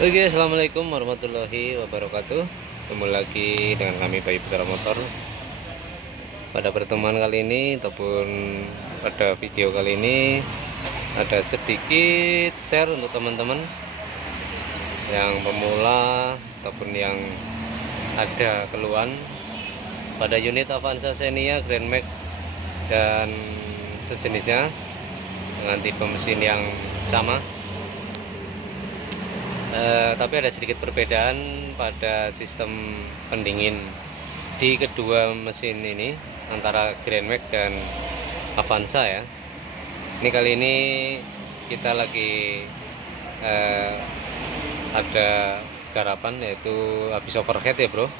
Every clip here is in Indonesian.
Oke, assalamualaikum warahmatullahi wabarakatuh. Ketemu lagi dengan kami Bayu Putra Motor. Pada pertemuan kali ini ataupun pada video kali ini ada sedikit share untuk teman-teman yang pemula ataupun yang ada keluhan pada unit Avanza Xenia Grand Max dan sejenisnya dengan tipe mesin yang sama. Tapi ada sedikit perbedaan pada sistem pendingin di kedua mesin ini antara Grand Max dan Avanza ya. Ini kali ini kita lagi ada garapan, yaitu habis overheat ya bro,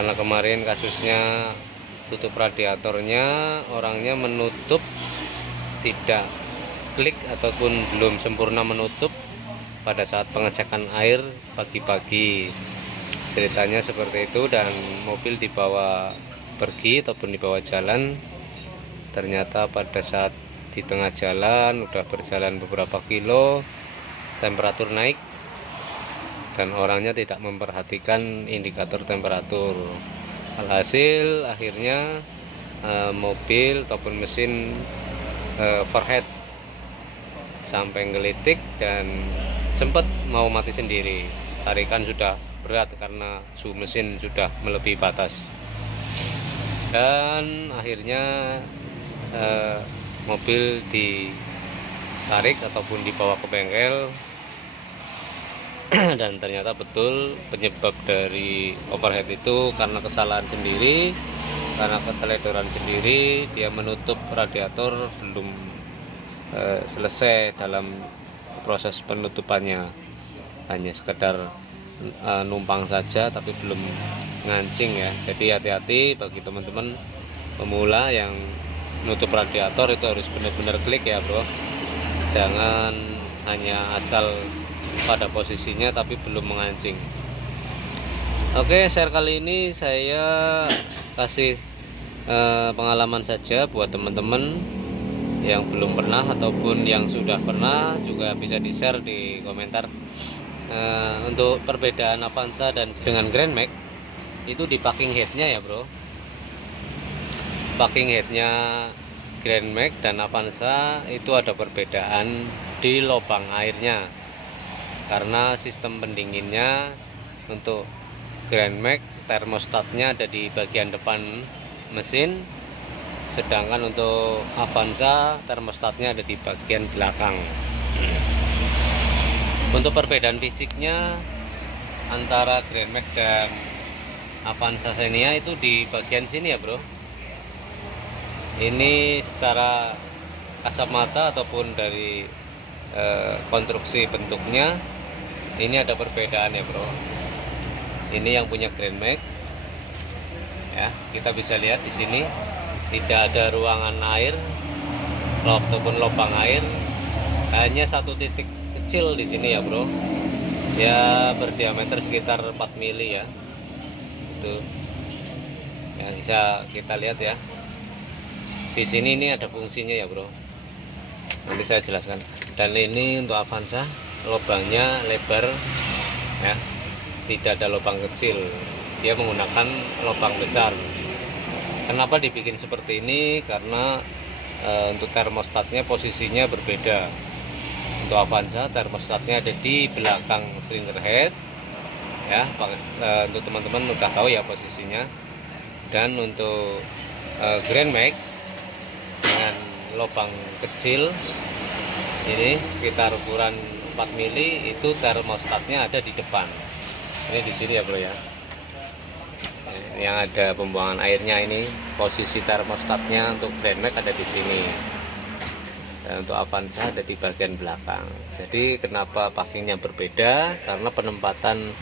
karena kemarin kasusnya tutup radiatornya, orangnya menutup tidak klik ataupun belum sempurna menutup pada saat pengecekan air pagi-pagi. Ceritanya seperti itu, dan mobil dibawa pergi ataupun dibawa jalan. Ternyata pada saat di tengah jalan, udah berjalan beberapa kilo, temperatur naik dan orangnya tidak memperhatikan indikator temperatur. Alhasil akhirnya mobil ataupun mesin overheat sampai ngelitik dan sempat mau mati sendiri. Tarikan sudah berat karena suhu mesin sudah melebihi batas, dan akhirnya mobil ditarik ataupun dibawa ke bengkel. Dan ternyata betul penyebab dari overheat itu karena kesalahan sendiri, karena keteledoran sendiri. Dia menutup radiator belum selesai dalam proses penutupannya, hanya sekedar numpang saja tapi belum ngancing ya. Jadi hati-hati bagi teman-teman pemula yang nutup radiator, itu harus benar-benar klik ya bro. Jangan hanya asal pada posisinya tapi belum mengancing. Oke, share kali ini saya kasih pengalaman saja buat teman-teman yang belum pernah ataupun yang sudah pernah, juga bisa di share di komentar. Untuk perbedaan Avanza dan dengan Grand Max itu di packing headnya ya bro. Packing headnya Grand Max dan Avanza itu ada perbedaan di lubang airnya, karena sistem pendinginnya untuk Grand Max termostatnya ada di bagian depan mesin, sedangkan untuk Avanza termostatnya ada di bagian belakang. Untuk perbedaan fisiknya antara Grand Max dan Avanza Xenia itu di bagian sini ya bro. Ini secara kasat mata ataupun dari konstruksi bentuknya ini ada perbedaan ya bro. Ini yang punya Grand Max ya, kita bisa lihat di sini tidak ada ruangan air ataupun lubang air, hanya satu titik kecil di sini ya bro, ya berdiameter sekitar 4 mili ya. Itu yang bisa kita lihat ya. Di sini ini ada fungsinya ya bro, nanti saya jelaskan. Dan ini untuk Avanza lubangnya lebar ya, tidak ada lubang kecil, dia menggunakan lubang besar. Kenapa dibikin seperti ini? Karena untuk termostatnya posisinya berbeda. Untuk Avanza termostatnya ada di belakang stringer head ya. Untuk teman-teman udah tahu ya posisinya. Dan untuk Grand Max dengan lubang kecil ini sekitar ukuran 4 mili, itu termostatnya ada di depan. Ini di sini ya bro ya, yang ada pembuangan airnya. Ini posisi termostatnya untuk Grand Max ada di sini, dan untuk Avanza ada di bagian belakang. Jadi kenapa packingnya berbeda? Karena penempatan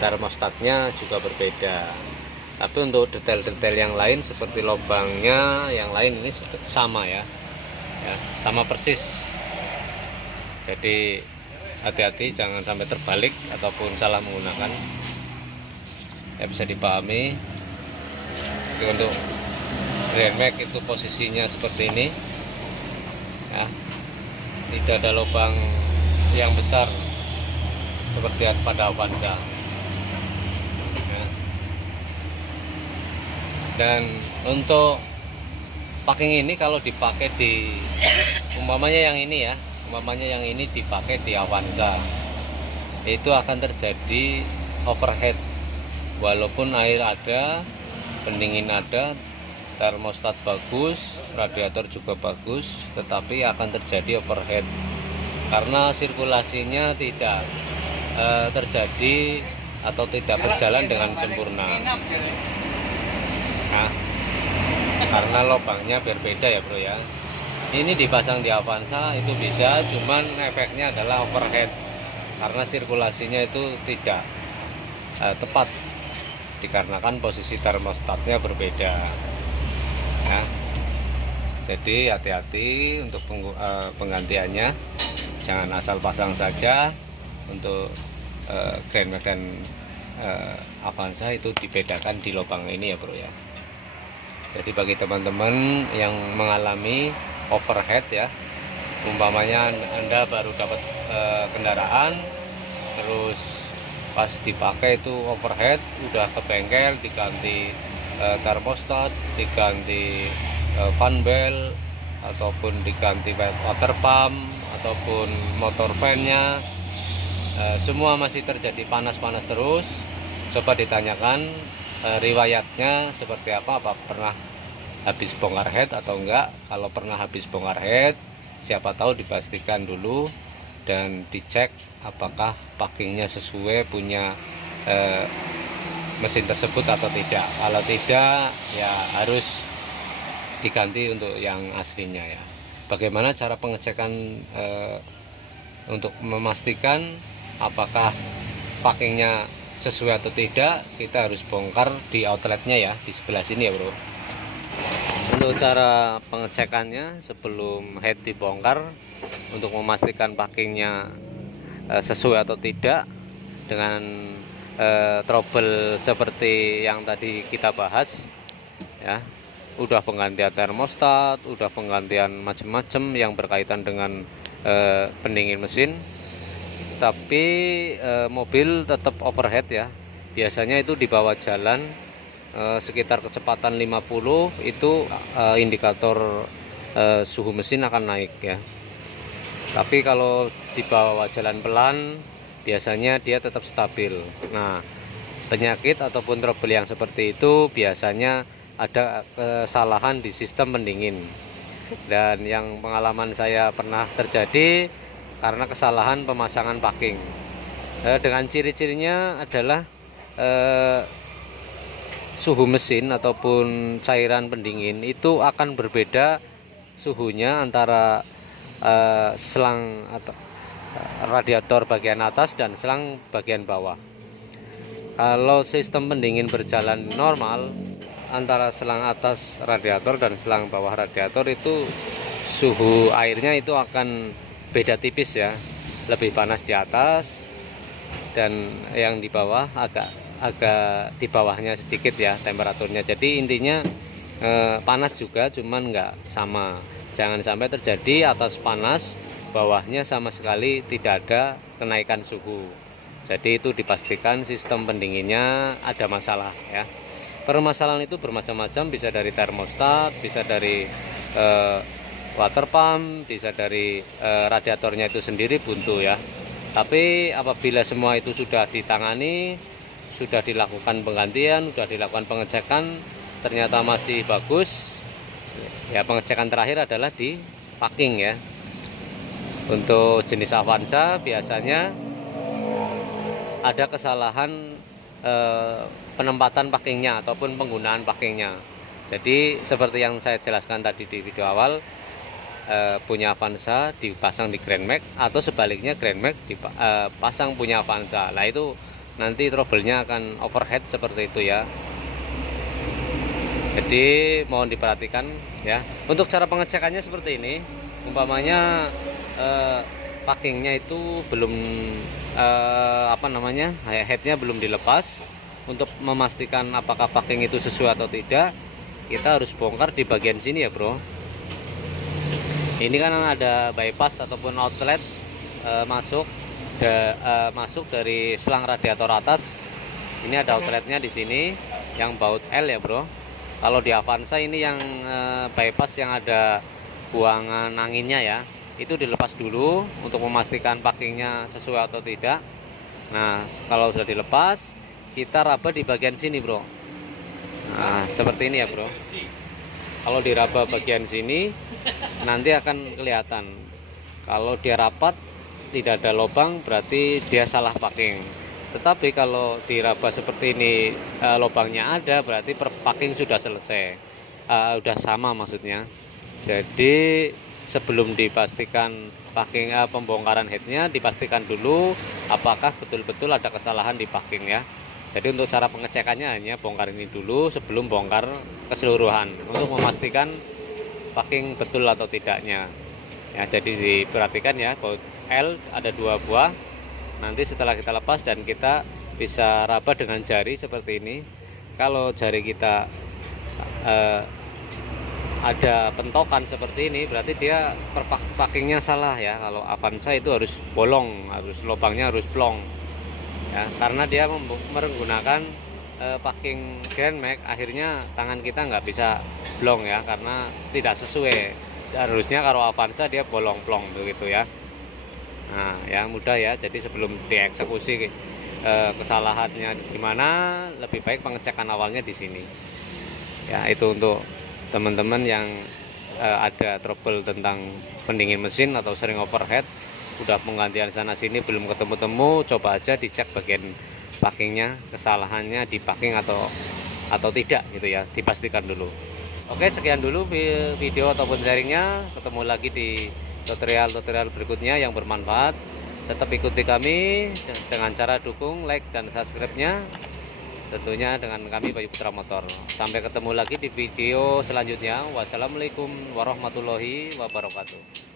termostatnya juga berbeda. Tapi untuk detail-detail yang lain seperti lubangnya yang lain ini sama ya, sama persis. Jadi hati-hati jangan sampai terbalik ataupun salah menggunakan ya, bisa dipahami. Jadi untuk Grand Max itu posisinya seperti ini ya, tidak ada lubang yang besar seperti pada Avanza ya. Dan untuk packing ini kalau dipakai di umpamanya yang ini dipakai di Avanza, itu akan terjadi overhead. Walaupun air ada, pendingin ada, termostat bagus, radiator juga bagus, tetapi akan terjadi overhead karena sirkulasinya tidak terjadi atau tidak berjalan dengan sempurna. Nah, karena lubangnya berbeda ya bro ya. Ini dipasang di Avanza itu bisa, cuman efeknya adalah overhead karena sirkulasinya itu tidak tepat dikarenakan posisi termostatnya berbeda ya. Jadi hati-hati untuk penggantiannya, jangan asal pasang saja. Untuk Grand Max dan Avanza itu dibedakan di lubang ini ya bro ya. Jadi bagi teman-teman yang mengalami overhead ya, umpamanya Anda baru dapat kendaraan, terus pas dipakai itu overhead, udah ke bengkel diganti termostat, diganti fan belt, ataupun diganti water pump, ataupun motor fan-nya, semua masih terjadi panas-panas terus. Coba ditanyakan riwayatnya seperti apa pernah habis bongkar head atau enggak. Kalau pernah habis bongkar head, siapa tahu dipastikan dulu dan dicek apakah packingnya sesuai punya mesin tersebut atau tidak. Kalau tidak, ya harus diganti untuk yang aslinya ya. Bagaimana cara pengecekan untuk memastikan apakah packingnya sesuai atau tidak? Kita harus bongkar di outletnya ya, di sebelah sini ya bro. Untuk cara pengecekannya sebelum head dibongkar, untuk memastikan packingnya sesuai atau tidak dengan trouble seperti yang tadi kita bahas ya, udah penggantian termostat, udah penggantian macam-macam yang berkaitan dengan pendingin mesin, tapi mobil tetap overhead ya. Biasanya itu di bawah jalan sekitar kecepatan 50 itu indikator suhu mesin akan naik ya. Tapi kalau di bawah jalan pelan biasanya dia tetap stabil. Nah, penyakit ataupun trouble yang seperti itu biasanya ada kesalahan di sistem pendingin. Dan yang pengalaman saya pernah terjadi karena kesalahan pemasangan packing. Dengan ciri-cirinya adalah suhu mesin ataupun cairan pendingin itu akan berbeda suhunya antara selang atau radiator bagian atas dan selang bagian bawah. Kalau sistem pendingin berjalan normal, antara selang atas radiator dan selang bawah radiator itu suhu airnya itu akan beda tipis ya, lebih panas di atas dan yang di bawah agak di bawahnya sedikit ya temperaturnya. Jadi intinya panas juga, cuman nggak sama. Jangan sampai terjadi atas panas, bawahnya sama sekali tidak ada kenaikan suhu. Jadi itu dipastikan sistem pendinginnya ada masalah ya. Permasalahan itu bermacam-macam, bisa dari termostat, bisa dari water pump, bisa dari radiatornya itu sendiri buntu ya. Tapi apabila semua itu sudah ditangani, sudah dilakukan penggantian, sudah dilakukan pengecekan, ternyata masih bagus ya, pengecekan terakhir adalah di packing ya. Untuk jenis Avanza biasanya ada kesalahan penempatan packingnya ataupun penggunaan packingnya. Jadi seperti yang saya jelaskan tadi di video awal, punya Avanza dipasang di Grand Max, atau sebaliknya Grand Max dipasang punya Avanza. Nah itu nanti trouble-nya akan overhead seperti itu ya. Jadi mohon diperhatikan ya. Untuk cara pengecekannya seperti ini. Umpamanya packingnya itu belum headnya belum dilepas. Untuk memastikan apakah packing itu sesuai atau tidak, kita harus bongkar di bagian sini ya bro. Ini kan ada bypass ataupun outlet masuk masuk dari selang radiator atas. Ini ada outletnya di sini yang baut L ya bro. Kalau di Avanza ini yang bypass yang ada buangan anginnya ya, itu dilepas dulu untuk memastikan packingnya sesuai atau tidak. Nah kalau sudah dilepas, kita raba di bagian sini bro. Nah seperti ini ya bro. Kalau diraba bagian sini nanti akan kelihatan. Kalau dia rapat tidak ada lubang berarti dia salah packing. Tetapi kalau diraba seperti ini lubangnya ada berarti packing sudah selesai, sudah sama maksudnya. Jadi sebelum dipastikan packing pembongkaran headnya, dipastikan dulu apakah betul-betul ada kesalahan di packing ya. Jadi untuk cara pengecekannya hanya bongkar ini dulu sebelum bongkar keseluruhan untuk memastikan packing betul atau tidaknya. Ya, jadi diperhatikan ya, baut L ada 2 buah. Nanti setelah kita lepas dan kita bisa raba dengan jari seperti ini. Kalau jari kita ada pentokan seperti ini berarti dia packingnya salah ya. Kalau Avanza itu harus bolong, harus lubangnya harus plong ya, karena dia menggunakan packing Grand Max. Akhirnya tangan kita nggak bisa blong ya, karena tidak sesuai. Seharusnya kalau Avanza dia bolong plong begitu ya. Nah ya mudah ya, jadi sebelum dieksekusi kesalahannya gimana, lebih baik pengecekan awalnya di sini ya. Itu untuk teman-teman yang ada trouble tentang pendingin mesin atau sering overheat, udah penggantian sana sini belum ketemu-temu, coba aja dicek bagian packingnya, kesalahannya di packing atau tidak gitu ya, dipastikan dulu. Oke, sekian dulu video ataupun sharingnya. Ketemu lagi di tutorial-tutorial berikutnya yang bermanfaat. Tetap ikuti kami dengan cara dukung, like, dan subscribe-nya. Tentunya dengan kami Bayu Putra Motor. Sampai ketemu lagi di video selanjutnya. Wassalamualaikum warahmatullahi wabarakatuh.